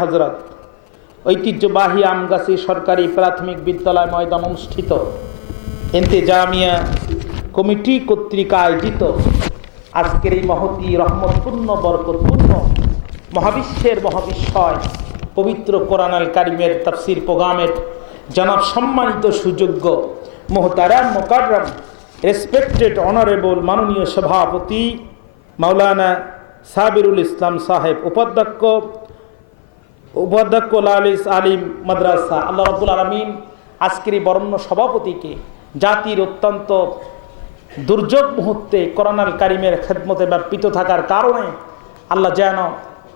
হজরত। ঐতিহ্যবাহী আমগাছি সরকারি প্রাথমিক বিদ্যালয় ময়দান অনুষ্ঠিত। এন্তেজামিয়া কমিটি কর্তৃক আয়োজিত। আজকের এই মহতি রহমতপূর্ণ, বরকতপূর্ণ, মহাবিশ্বের মহাবিস্ময়, পবিত্র কোরআন আল কারিমের তাফসির প্রোগ্রামের জনাব সম্মানিত সুযোগ্য মোহতারাম মোকাররম রেসপেক্টেড অনারেবল মাননীয় সভাপতি মাওলানা সাবিরুল ইসলাম সাহেব, উপাধ্যক্ষ উপাধ্যক্ষ লালিস আলিম মাদ্রাসা। আল্লাহ রব্বুল আলমিন আজকের এই বরণ্য সভাপতিকে জাতির অত্যন্ত দুর্যোগ মুহূর্তে করোনাল কারিমের খেদমতে ব্যাপিত থাকার কারণে আল্লাহ যেন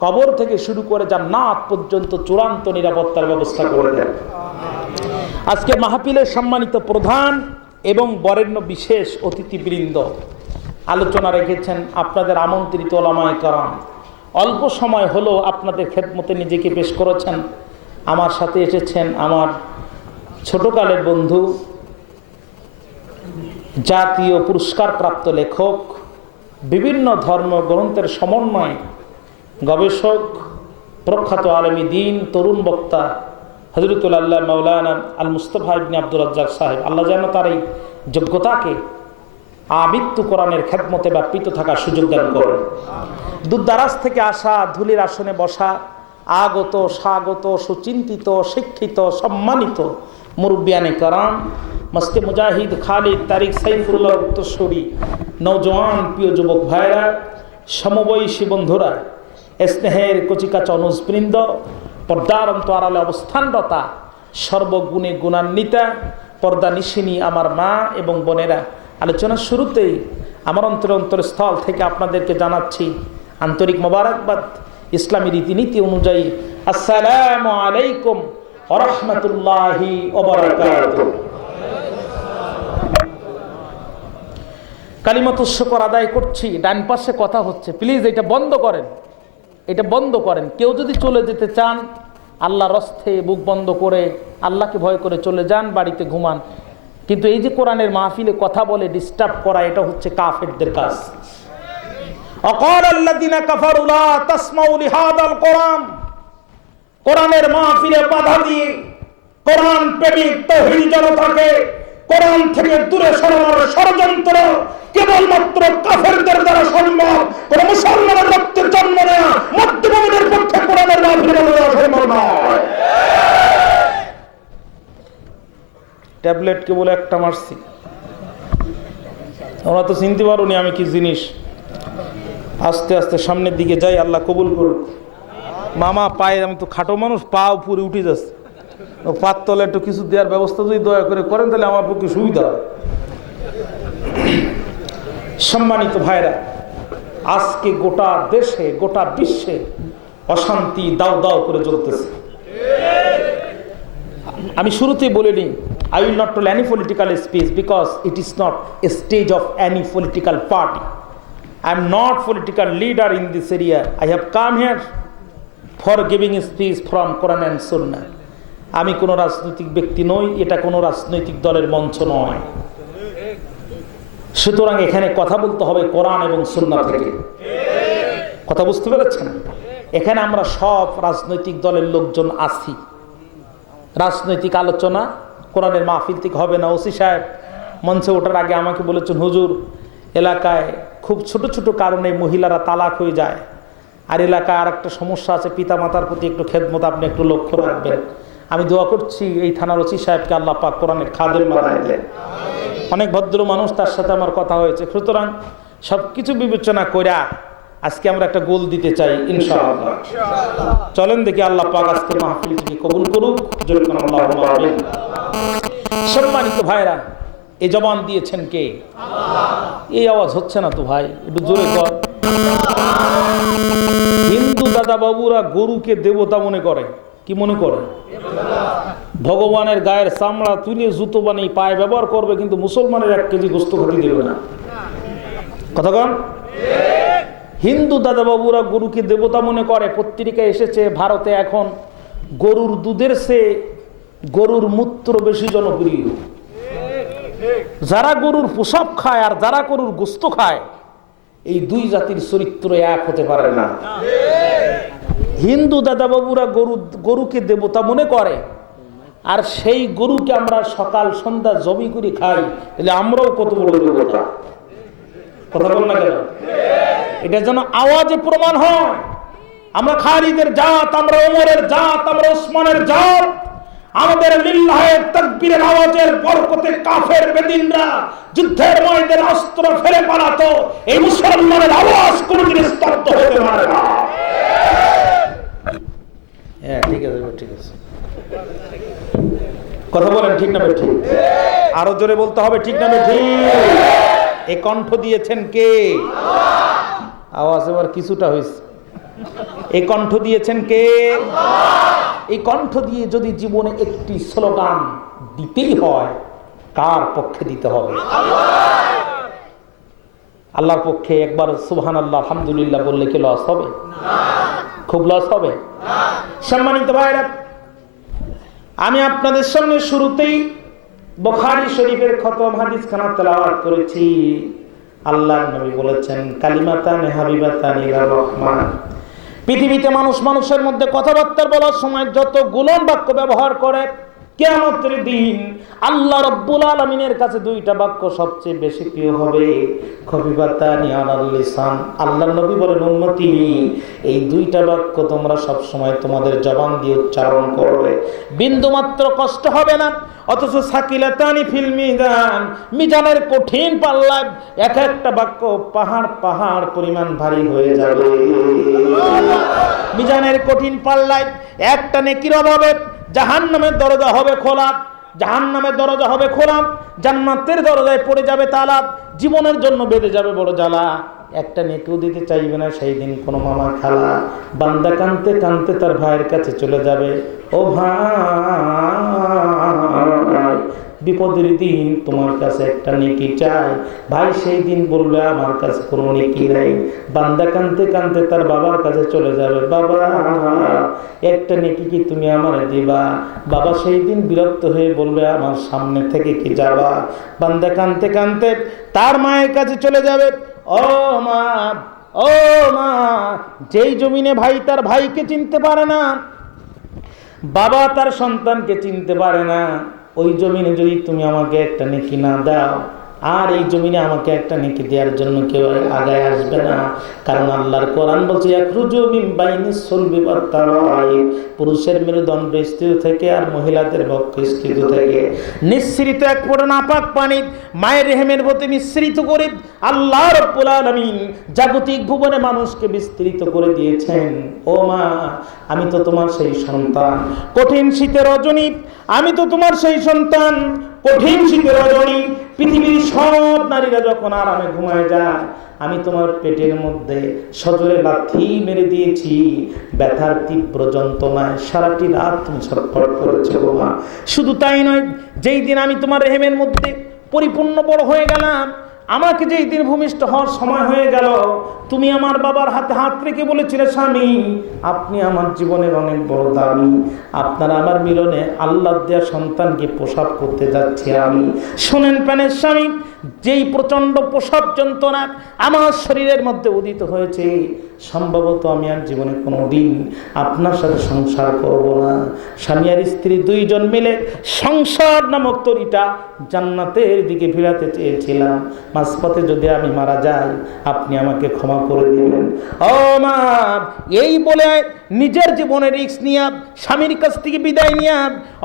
কবর থেকে শুরু করে জান্নাত পর্যন্ত চূড়ান্ত নিরাপত্তার ব্যবস্থা করে দেন। আজকে মাহফিলের সম্মানিত প্রধান এবং বরেণ্য বিশেষ অতিথিবৃন্দ আলোচনা রেখেছেন আপনাদের আমন্ত্রিত ওলামায় কারণ অল্প সময় হলো আপনাদের খেদমতে নিজেকে পেশ করেছেন। আমার সাথে এসেছেন আমার ছোটকালের বন্ধু, জাতীয় পুরস্কারপ্রাপ্ত লেখক, বিভিন্ন ধর্ম গ্রন্থের সমন্বয় গবেষক, প্রখ্যাত আলমী দিন, তরুণ বক্তা হজরতুল আল্লাহ মৌলানা আল মুস্তফা ইবনে আব্দুল রাজ্জাক সাহেব। আল্লাহ যেন তার এই যোগ্যতাকে আবৃত্তু কোরআনের খেদমতে ব্যাপৃত থাকার সুযোগ দান করেন। দূরদারাজ থেকে আসা ধুলির আসনে বসা, আগত, স্বাগত, সুচিন্তিত, শিক্ষিত, সম্মানিত মুরব্বিয়ানে কারাম মস্তে মুজাহিদ খালিদ তারিক সাইফুল্লাহ উত্তরস্বরী নৌজওয়ান প্রিয় যুবক ভাইরা, সমবয়সী বন্ধুরা, স্নেহের কচিকাচ অনুজবৃন্দ, পর্দার অন্ত আড়ালে অবস্থানরতা, সর্বগুণে গুণান্বিতা, পর্দা নিশিনী আমার মা এবং বোনেরা। আলোচনার শুরুতেই আমার অন্তর অন্তরস্থল থেকে আপনাদেরকে জানাচ্ছি আন্তরিক মোবারকবাদ, ইসলামী রীতিনীতি অনুযায়ী, আসসালাম আলাইকুম ওরহমতুল্লাহি কালিমত শুকর আদায় করছি, ডান পাশে কথা হচ্ছে, প্লিজ এটা বন্ধ করেন, এটা বন্ধ করেন। কেউ যদি চলে যেতে চান আল্লাহ রস্থে বুক বন্ধ করে, আল্লাহকে ভয় করে চলে যান, বাড়িতে ঘুমান। কিন্তু এই যে কোরআনের মাহফিলে কথা বলে ডিস্টার্ব করা, এটা হচ্ছে কাফেরদের কাজ। অকল আল্লাদিনা কোরআন। কোরআনের বাধা দিয়ে কোরআন প্রেমিক জনতাকে কোরআন থেকে দূরে সরানোর ষড়যন্ত্র কেবলমাত্র কাফেরদের দ্বারা সম্ভব। কোন মুসলমানের রক্তের জন্ম নেয়া মধ্যমদের পক্ষে কোরআনের বলা সম্ভব নয়। ট্যাবলেট কেবল একটা মারছি। ওরা তো চিনতে পারোনি আমি কি জিনিস। আস্তে আস্তে সামনের দিকে যাই, আল্লাহ কবুল করুক। মামা পায়ে আমি তো খাটো মানুষ পা উপরে উঠে যাচ্ছে। পাত তলে একটু কিছু দেওয়ার ব্যবস্থা যদি দয়া করে করেন, তাহলে আমার পক্ষে সুবিধা সম্মানিত ভাইরা, আজকে গোটা দেশে, গোটা বিশ্বে অশান্তি দাও দাও করে চলতেছে আমি শুরুতেই বলে নিই I will not tell any political speech because it is not a stage of any political party I am not political leader in this area I have come here for giving speech from Quran and sunnah আমি কোনো রাজনৈতিক ব্যক্তি নই, এটা কোনো রাজনৈতিক দলের মঞ্চ নয়। সুতরাং এখানে কথা বলতে হবে কোরআন এবং সুন্না থেকে। কথা বুঝতে পেরেছেন? এখানে আমরা সব রাজনৈতিক দলের লোকজন আছি। রাজনৈতিক আলোচনা কোরআনের মাহফিল থেকে হবে না। ওসি সাহেব মঞ্চে ওঠার আগে আমাকে বলেছেন, হুজুর, এলাকায় খুব ছোট ছোট কারণে মহিলারা তালাক হয়ে যায়। আর এলাকায় আর একটা সমস্যা আছে পিতা মাতার প্রতি একটু খেদমত, আপনি একটু লক্ষ্য রাখবেন। আমি দোয়া করছি এই থানার ওসি সাহেবকে আল্লাহ পাক কোরআনের খাদের দেয় অনেক ভদ্র মানুষ তার সাথে আমার কথা হয়েছে। সুতরাং সব কিছু বিবেচনা কইরা আজকে আমরা একটা গোল দিতে চাই, ইনশাআল্লাহ। চলেন দেখি আল্লাহ পাক আজকে মাহফিলকে কবুল করুক। সম্মানিত ভাইরা এই জবান দিয়েছেন কে? এই আওয়াজ হচ্ছে না তো ভাই, একটু জোরে কর। হিন্দু দাদা বাবুরা গরুকে দেবতা মনে করে। কি মনে করে? ভগবানের গায়ের চামড়া তুলে জুতো বানিয়ে পায়ে ব্যবহার করবে, কিন্তু মুসলমানের এক কেজি গোস্ত খেতে দেবে না। কথা কন। হিন্দু দাদাবাবুরা গরুকে দেবতা মনে করে। পত্রিকায় এসেছে, ভারতে এখন গরুর দুধের সে গরুর মূত্র বেশি জনপ্রিয়। যারা গরুর পোশাক খায় আর যারা গরুর গোস্ত খায়, এই দুই জাতির চরিত্র এক হতে পারে না। হিন্দু দাদাবাবুরা গরু, গরুকে দেবতা মনে করে, আর সেই গরুকে আমরা সকাল, সন্ধ্যা জমি করে খাই, তাহলে আমরাও কত বড় দেবতা? কথা বল না কেন? এটা যেন আওয়াজে প্রমাণ হয়। আমরা খালিদের জাত, আমরা ওমরের জাত, আমরা ওসমানের জাত। আমাদের লিল্লাহের তাকবীরের আওয়াজের বরকতে কাফের বেদিনরা যুদ্ধের ময়দানে অস্ত্র ফেলে পালাতো। এই মুসলমানের আওয়াজ কোনোদিন স্তব্ধ হতে পারে না। হ্যাঁ ঠিক আছে ঠিক আছে। কথা বলেন ঠিক না ঠিক আরও জোরে বলতে হবে ঠিক না ঠিক এ কণ্ঠ দিয়েছেন কে? আওয়াজ এবার কিছুটা হয়েছে এ কণ্ঠ দিয়েছেন কে? এই কণ্ঠ দিয়ে যদি জীবনে একটি স্লোগান দিতেই হয়, কার পক্ষে দিতে হবে? আল্লাহর পক্ষে একবার সুবহান আল্লাহ আলহামদুলিল্লাহ বললে কি লস হবে? খুব লস হবে? সম্মানিত ভাইরা, আমি আপনাদের সামনে শুরুতেই বখারি শরীফের খতম হাদিস খানা তেলাওয়াত করেছি। আল্লাহ নবী বলেছেন কালিমাতা নেহাবিবাতা নিলার রহমান। পৃথিবীতে মানুষ মানুষের মধ্যে কথাবার্তা বলার সময় যত গুলন বাক্য ব্যবহার করে কেয়ামতের দিন আল্লাহ রব্বুল আলমিনের কাছে দুইটা বাক্য সবচেয়ে বেশি প্রিয় হবে। খবিবাতা লিসান। আল্লাহ নবী বলেন উন্নতি এই দুইটা বাক্য তোমরা সব সময় তোমাদের জবান দিয়ে উচ্চারণ করবে। বিন্দু মাত্র কষ্ট হবে না, অথচ সাকিলাতানি ফিল মিজান, মিজানের কঠিন পাল্লা এক একটা বাক্য পাহাড় পাহাড় পরিমাণ ভারী হয়ে যাবে। মিজানের কঠিন পাল্লায় একটা নেকির অভাবে জাহান নামের দরজা হবে খোলা জাহান নামের দরজা হবে খোলা, জান্নাতের দরজায় পড়ে যাবে তালাব জীবনের জন্য বেঁধে যাবে বড় জ্বালা। একটা নেকেও দিতে চাইবে না, সেই দিন কোনো মামা খালা বান্দা কানতে কানতে তার ভাইয়ের কাছে চলে যাবে। ও ভাই! বিপদের দিন তোমার কাছে একটা নেকি চাই। ভাই, সেই দিন বলবে আমার কাছে কোনো নেকি নাই। বান্দা কানতে কানতে তার বাবার কাছে চলে যাবে। বাবা, একটা নেকি কি তুমি আমার দিবা? বাবা, সেই দিন বিরক্ত হয়ে বলবে, আমার সামনে থেকে কি যাবা? বান্দা কানতে কানতে তার মায়ের কাছে চলে যাবে। ও মা ও মা, যেই জমিনে ভাই তার ভাইকে চিনতে পারে না, বাবা তার সন্তানকে চিনতে পারে না। ওই জমিনে যদি তুমি আমাকে একটা নেকি না দাও আর এই জমিনে আমাকে একটা নেকি দেওয়ার জন্য কেউ আগায় আসবে না। কারণ আল্লাহর কোরআন বলছে পুরুষের মেরুদণ্ড স্থিত থেকে আর মহিলাদের বক্ষ স্থিত থেকে। নিঃসৃত এক ফোঁটা নাপাক পানি, মায়ের রেহেমের প্রতি মিশ্রিত করে আল্লাহ রব্বুল জাগতিক ভুবনে মানুষকে বিস্তৃত করে দিয়েছেন। ও মা, আমি তো তোমার সেই সন্তান। কঠিন শীতের রজনী, আমি তো তোমার সেই সন্তান। কঠিন শীতের রজনী, পৃথিবীর সব নারীরা যখন আরামে ঘুমায় যায়, আমি তোমার পেটের মধ্যে সজোরে লাথি মেরে দিয়েছি। ব্যথার তীব্র যন্ত্রণায় সারাটি রাত তুমি ছটফট করেছ গো মা শুধু তাই নয়, যেই দিন আমি তোমার রেহেমের মধ্যে পরিপূর্ণ বড় হয়ে গেলাম, আমাকে যেই দিন ভূমিষ্ঠ হওয়ার সময় হয়ে গেল তুমি আমার বাবার হাতে হাত রেখে বলেছিলে, স্বামী, আপনি আমার জীবনের অনেক বড় দামি। আপনার আমার মিলনে আল্লাহ দেয়া সন্তানকে প্রসাব করতে যাচ্ছি আমি। শোনেন প্যানের স্বামী, যেই প্রচণ্ড প্রসব যন্ত্রণা আমার শরীরের মধ্যে উদিত হয়েছে, সম্ভবত আমি আর জীবনে কোনো দিন আপনার সাথে সংসার করব না। স্বামী আর স্ত্রী দুইজন মিলে সংসার নামক তরিটা জান্নাতের দিকে ফিরাতে চেয়েছিলাম। মাঝপথে যদি আমি মারা যাই, আপনি আমাকে ক্ষমা করে দিবেন ও মা, এই বলে নিজের জীবনের রিস্ক নিয়ে, স্বামীর কাছ থেকে বিদায় নিয়ে,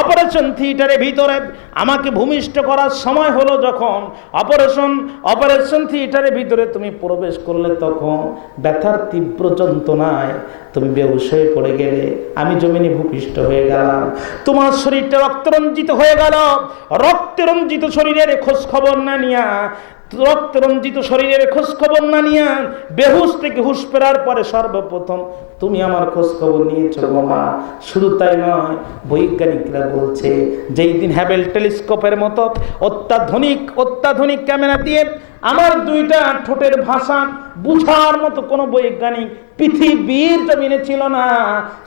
অপারেশন থিয়েটারের ভিতরে আমাকে ভূমিষ্ঠ করার সময় হলো যখন অপারেশন অপারেশন থিয়েটারের ভিতরে তুমি প্রবেশ করলে তখন ব্যথার তীব্র যন্ত্রণায় তুমি হয়ে পড়ে গেলে। আমি জমিনে ভূপিষ্ঠ হয়ে গেলাম। তোমার শরীরটা রক্তরঞ্জিত হয়ে গেল। রক্তরঞ্জিত শরীরের খোঁজ খবর না নিয়া রক্তরঞ্জিত শরীরের খোঁজ খবর না নিয়ে বেহুশ থেকে হুশ ফেরার পরে সর্বপ্রথম তুমি আমার খোঁজ খবর নিয়েছো মা। শুধু তাই নয়, বৈজ্ঞানিকরা বলছে, যেই দিন হ্যাবেল টেলিস্কোপের মতো অত্যাধুনিক অত্যাধুনিক ক্যামেরা দিয়ে আমার দুইটা ঠোঁটের ভাষা বুঝার মতো কোনো বৈজ্ঞানিক পৃথিবীর জমিনে ছিল না।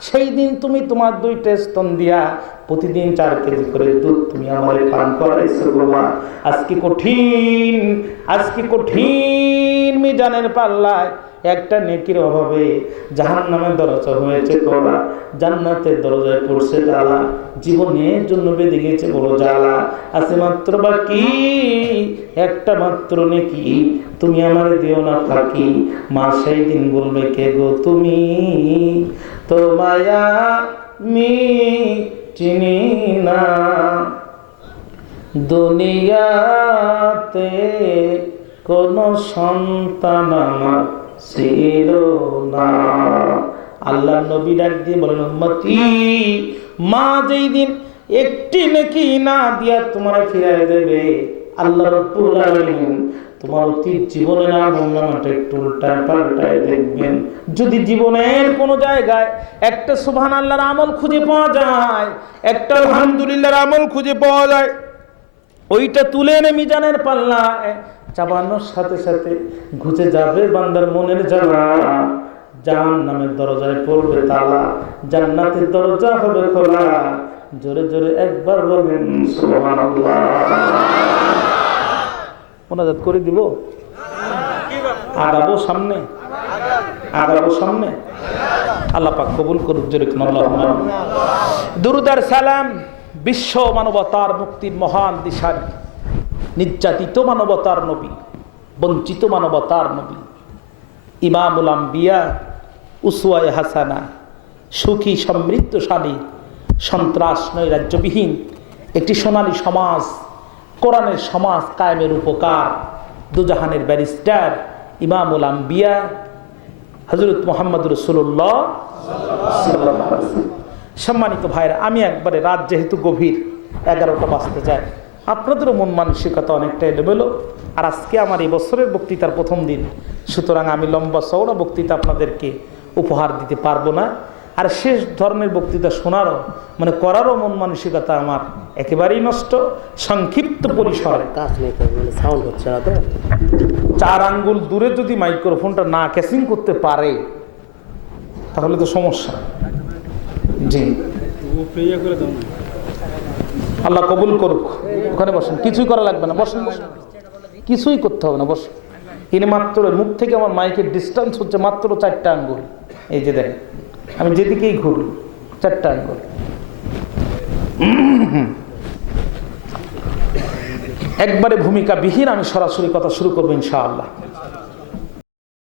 সেই দিন তুমি তোমার দুইটা স্তন দিয়া প্রতিদিন চার কেজি করে দুধ তুমি আমার পান করাইছো আজকে কঠিন আজকে কঠিন। মিজানের পাল্লায় একটা নেকির অভাবে জাহান নামের দরজা হয়েছে খোলা। জান্নাতের দরজায় পড়ছে তালা। জীবনের জন্য বেঁধে গেছে বড় জ্বালা। আছে মাত্র বাকি। একটা মাত্র নেকি। তুমি আমার দিও না ফাঁকি। মা সেই দিন বলবে, কে গো তুমি? তো মায়া মি চিনি না। দুনিয়াতে কোন সন্তান আমার ছিল না। আল্লাহ নবী ডাক দিয়ে বলেন, উম্মতি, মা যেই দিন একটি নাকি না দিয়া তোমার ফিরাই দেবে, আল্লাহ রব্বুল আলামিন তোমার অতীত জীবনের আমল নামাটা একটু উল্টায় পাল্টায় দেখবেন। যদি জীবনের কোনো জায়গায় একটা সুবহান আল্লাহর আমল খুঁজে পাওয়া যায়, একটা আলহামদুলিল্লাহর আমল খুঁজে পাওয়া যায়, ওইটা তুলে এনে মিজানের পাল্লায় চাবানোর সাথে সাথে ঘুচে যাবে বান্দার মনের জ্বালা জাহান নামের দরজায় পড়বে তালা, জান্নাতের দরজা হবে খোলা। জোরে জোরে একবার বলবেন মোনাজাত করে দিব? আগাবো সামনে। আগাবো সামনে। আল্লাহ কবুল করুক, জোরে দুরুদার সালাম বিশ্ব মানবতার মুক্তির মহান দিশারি। নির্যাতিত মানবতার নবী, বঞ্চিত মানবতার নবী। ইমামুল আম্বিয়া উসুয়ায় হাসানা, সুখী সমৃদ্ধশালী সন্ত্রাস নৈরাজ্যবিহীন একটি সোনালী সমাজ, কোরআনের সমাজ কায়েমের উপকার। দুজাহানের ব্যারিস্টার ইমামুল আম্বিয়া হজরত মোহাম্মদ রসুল্লাহ সম্মানিত ভাইরা আমি একবারে রাত যেহেতু গভীর, এগারোটা বাজতে যায়। আপনাদেরও মন মানসিকতা অনেকটা এলোমেলো আর আজকে আমার এই বছরের বক্তৃতার প্রথম দিন। সুতরাং আমি লম্বা চওড়া বক্তৃতা আপনাদেরকে উপহার দিতে পারব না। আর শেষ ধরনের বক্তৃতা শোনারও মানে করারও মন মানসিকতা আমার একেবারেই নষ্ট। সংক্ষিপ্ত পরিসরে। মানে সাউন্ড হচ্ছে না তো। চার আঙ্গুল দূরে যদি মাইক্রোফোনটা না ক্যাসিং করতে পারে তাহলে তো সমস্যা। জি। আল্লাহ কবুল করুক। ওখানে বসেন। কিছুই করা লাগবে না। বসেন বসেন। কিছুই করতে হবে না, বসেন। তিনি মাত্র মুখ থেকে আমার মাইকের ডিস্টেন্স হচ্ছে মাত্র চারটা আঙ্গুল। এই যে দেখেন, আমি যেদিকেই ঘুরি, চারটা আঙ্গুল। একবারে ভূমিকা বিহীন আমি সরাসরি কথা শুরু করব ইনশাআল্লাহ।